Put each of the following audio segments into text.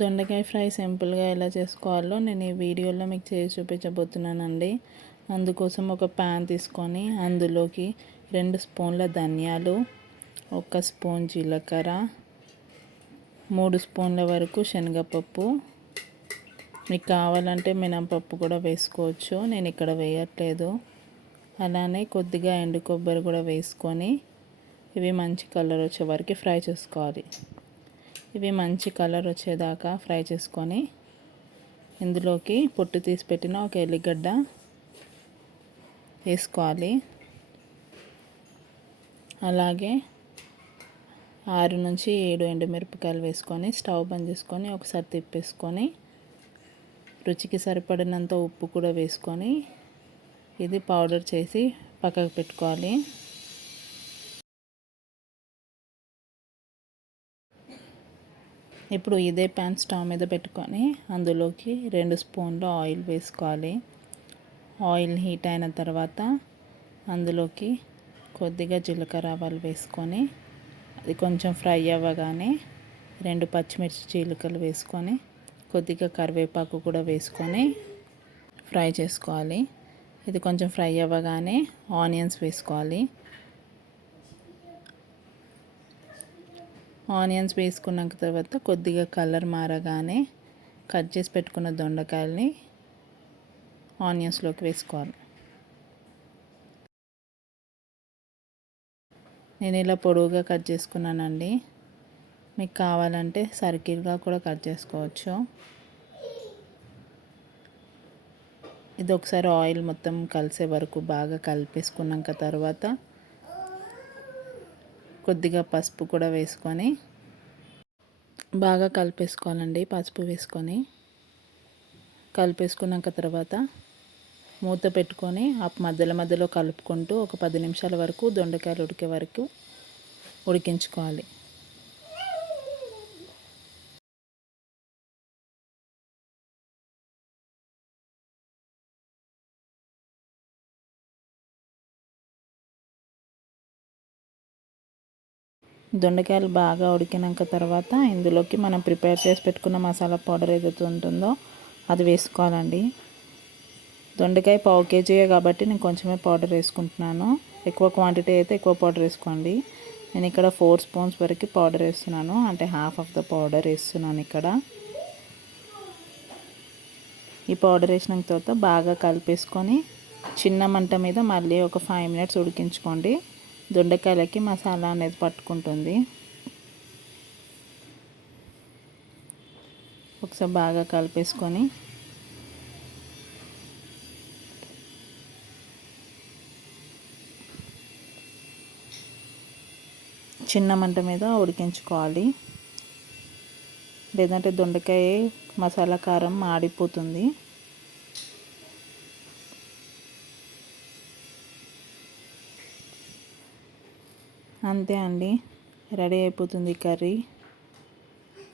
దొండకాయ ఫ్రై సింపుల్గా ఎలా చేసుకోవాలో నేను ఈ వీడియోలో మీకు చేసి చూపించబోతున్నానండి. అందుకోసం ఒక ప్యాన్ తీసుకొని అందులోకి 2 స్పూన్ల ధనియాలు, 1 స్పూన్ జీలకర్ర, 3 స్పూన్ల వరకు శనగపప్పు, మీకు కావాలంటే మినపప్పు కూడా వేసుకోవచ్చు, నేను ఇక్కడ వేయట్లేదు. అలానే కొద్దిగా ఎండు కొబ్బరి కూడా వేసుకొని ఇవి మంచి కలర్ వచ్చే వరకు ఫ్రై చేసుకోవాలి. ఇవి మంచి కలర్ వచ్చేదాకా ఫ్రై చేసుకొని ఇందులోకి పొట్టు తీసి పెట్టిన ఒక ఎల్లిగడ్డ వేసుకోవాలి. అలాగే 6 నుంచి 7 ఎండుమిరపకాయలు వేసుకొని స్టవ్ బంద్ చేసుకొని ఒకసారి తిప్పేసుకొని రుచికి సరిపడినంత ఉప్పు కూడా వేసుకొని ఇది పౌడర్ చేసి పక్కకు పెట్టుకోవాలి. ఇప్పుడు ఇదే ప్యాన్ స్టవ్ మీద పెట్టుకొని అందులోకి 2 స్పూన్లు ఆయిల్ వేసుకోవాలి. ఆయిల్ హీట్ అయిన తర్వాత అందులోకి కొద్దిగా జీలకర్ర ఆవాలు వేసుకొని అది కొంచెం ఫ్రై అవ్వగానే 2 పచ్చిమిర్చి చీలికలు వేసుకొని కొద్దిగా కరివేపాకు కూడా వేసుకొని ఫ్రై చేసుకోవాలి. ఇది కొంచెం ఫ్రై అవ్వగానే ఆనియన్స్ వేసుకోవాలి. ఆనియన్స్ వేసుకున్న తర్వాత కొద్దిగా కలర్ మారగానే కట్ చేసి పెట్టుకున్న దొండకాయల్ని ఆనియన్స్లోకి వేసుకోవాలి. నేను ఇలా పొడవుగా కట్ చేసుకున్నానండి. మీకు కావాలంటే సర్కిల్గా కూడా కట్ చేసుకోవచ్చు. ఇది ఒకసారి ఆయిల్ మొత్తం కలిసే వరకు బాగా కలిపేసుకున్నాక తర్వాత కొద్దిగా పసుపు కూడా వేసుకొని బాగా కలిపేసుకోవాలండి. పసుపు వేసుకొని కలిపేసుకున్నాక తర్వాత మూత పెట్టుకొని మధ్యలో మధ్యలో కలుపుకుంటూ ఒక 10 నిమిషాల వరకు దొండకాయలు ఉడికే వరకు ఉడికించుకోవాలి. దొండకాయలు బాగా ఉడికినాక తర్వాత ఇందులోకి మనం ప్రిపేర్ చేసి పెట్టుకున్న మసాలా పౌడర్ ఏదైతే ఉంటుందో అది వేసుకోవాలండి. దొండకాయ 1/2 కేజీయే కాబట్టి నేను కొంచెమే పౌడర్ వేసుకుంటున్నాను. ఎక్కువ క్వాంటిటీ అయితే ఎక్కువ పౌడర్ వేసుకోండి. నేను ఇక్కడ 4 స్పూన్స్ వరకు పౌడర్ వేస్తున్నాను, అంటే హాఫ్ ఆఫ్ ద పౌడర్ వేస్తున్నాను ఇక్కడ. ఈ పౌడర్ వేసిన తర్వాత బాగా కలిపేసుకొని చిన్న మంట మీద మళ్ళీ ఒక 5 మినిట్స్ ఉడికించుకోండి. దొండకాయలకి మసాలా అనేది పట్టుకుంటుంది. ఒకసారి బాగా కలిపేసుకొని చిన్న మంట మీద ఉడికించుకోవాలి, లేదంటే దొండకాయ మసాలా కారం మాడిపోతుంది. అంతే అండి, రెడీ అయిపోతుంది కర్రీ.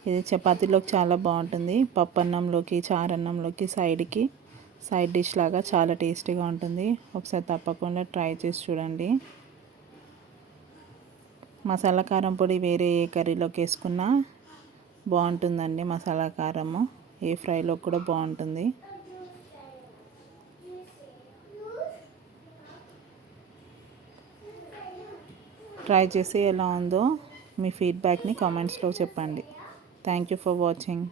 ఇది చపాతీలోకి చాలా బాగుంటుంది, పప్పన్నంలోకి చారన్నంలోకి సైడ్ డిష్ లాగా చాలా టేస్టీగా ఉంటుంది. ఒకసారి తప్పకుండా ట్రై చేసి చూడండి. మసాలా కారం పొడి వేరే ఏ కర్రీలోకి వేసుకున్నా బాగుంటుందండి. మసాలా కారము ఏ ఫ్రైలో కూడా బాగుంటుంది. ట్రై చేసి ఎలా ఉందో మీ ఫీడ్బ్యాక్ని కామెంట్స్లో చెప్పండి. Thank you for watching.